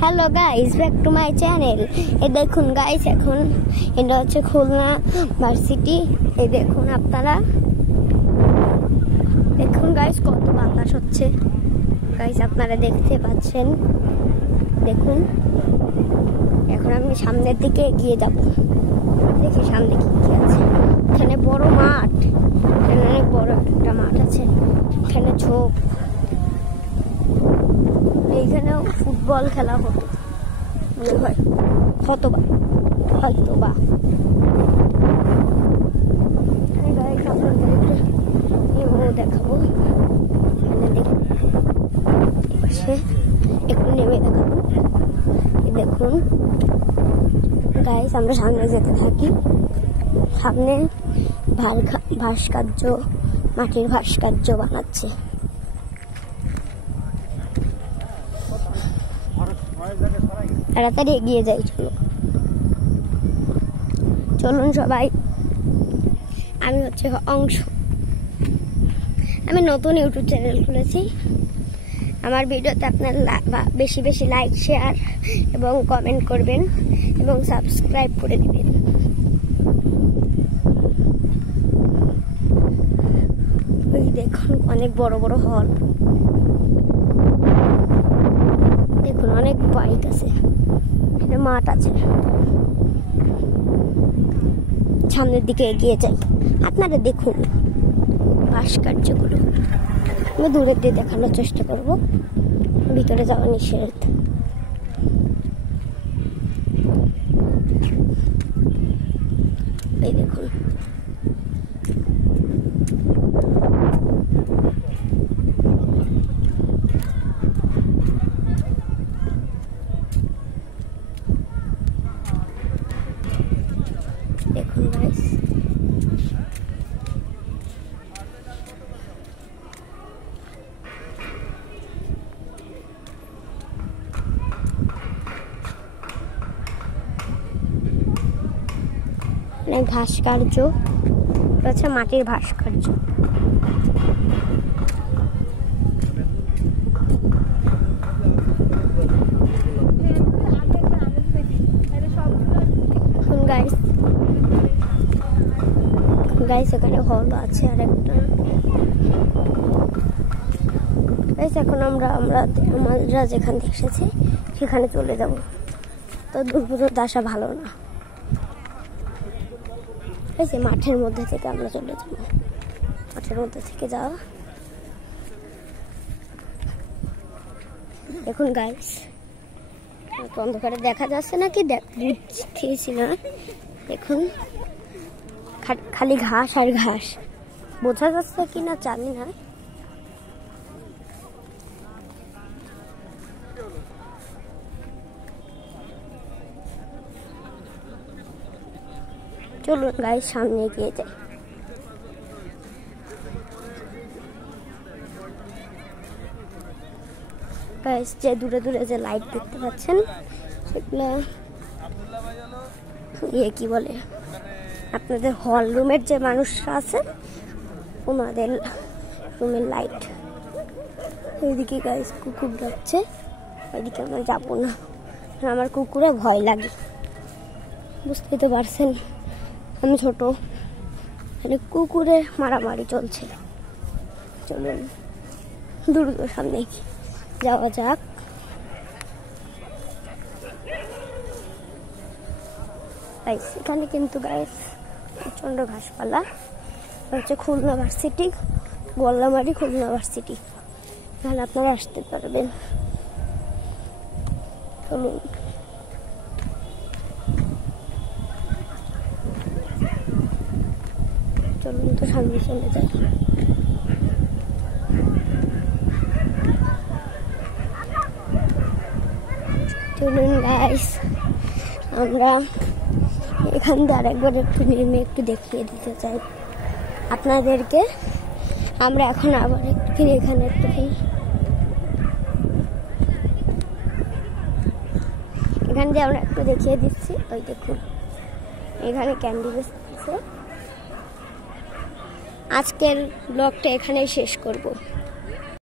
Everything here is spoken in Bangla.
Hello guys, back to my channel. এই দেখুন গাইস, এখন এটা হচ্ছে খুলনা ভার্সিটি। এই দেখুন আপনারা, দেখুন গাইস কত বাতাস হচ্ছে। গাইস আপনারা দেখতে পাচ্ছেন, দেখুন। এখন আমি সামনের দিকে এগিয়ে যাব, দেখি সামনে কি কি আছে। এখানে বড় মাঠ, এখানে অনেক বড় একটা মাঠ আছে, এখানে ঝোপ। এইখানেও ফুটবল খেলা হতো মনে হয়, হয়তো বা দেখাবো। একটু নেমে দেখাবো। দেখুন গাইস, আমরা সামনে যেতে থাকি। সামনে ভাস্কর্য, মাটির ভাস্কর্য বানাচ্ছে। তাড়াতাড়ি এগিয়ে যাই, চলুন সবাই। আমি হচ্ছে অংশ, আমি নতুন ইউটিউব চ্যানেল খুলেছি। আমার ভিডিওতে আপনার বেশি বেশি লাইক, শেয়ার এবং কমেন্ট করবেন এবং সাবস্ক্রাইব করে দিবেন। ওই দেখুন অনেক বড় বড় হল, দেখুন অনেক বাইক আছে, এখানে মাঠ আছে। সামনের দিকে এগিয়ে যাই, আপনারা দেখুন ভাস্কর্যগুলো। আমি দূরের দিয়ে দেখানোর চেষ্টা করব, ভিতরে যাওয়া নিষেধ। এই দেখুন গাইস, ভাস্কর্য হচ্ছে মাটির ভাস্কর্য। গাইস এখানে হল আছে আর একটা। গাইস এখন আমরা যেখান থেকে এসেছি সেখানে চলে যাব। তো দূর পর্যন্ত আসা ভালো না। এই যে মাঠের মধ্যে থেকে আমরা চলে যাব, মাঠের মধ্যে থেকে যাওয়া। দেখুন গাইস, অন্ধকারে দেখা যাচ্ছে নাকি বুঝতেছি না। দেখুন খালি ঘাস আর ঘাস, বোঝা যাচ্ছে কিনা জানি না। চলুন গাইস সামনে এগিয়ে যাই। গাইস যে দূরে দূরে যে লাইট দেখতে পাচ্ছেন, সেগুলো কি বলে, আপনাদের হল রুমের যে মানুষরা আছে ওনাদের রুমের লাইট। ওইদিকে গাইস কুকুর যাচ্ছে, ওইদিকে আমরা যাবো না, আমার কুকুরে ভয় লাগে। বুঝতেই তো পারছেন আমি ছোট, মানে কুকুরের মারামারি চলছে। চলুন দ্রুত সামনে যাওয়া যাক। গাইস এখানে কিন্তু গাইস প্রচন্ড ঘাসপালা। হচ্ছে খুলনা ভার্সিটি, গোল্লামারি খুলনা ভার্সিটি, এখানে আপনারা আসতে পারবেন। চলুন চলুন তো সামনে চলে যাই। চলুন গাইস, আমরা এখান দিয়ে আরেকবার একটু নেমে একটু দেখিয়ে দিতে চাই আপনাদেরকে। আমরা এখন আবার একটু এখানে একটুখানি এখান দিয়ে আমরা একটু দেখিয়ে দিচ্ছি। ওই দেখুন এখানে ক্যান্ডেল আছে। আজকের ব্লগটা এখানেই শেষ করব।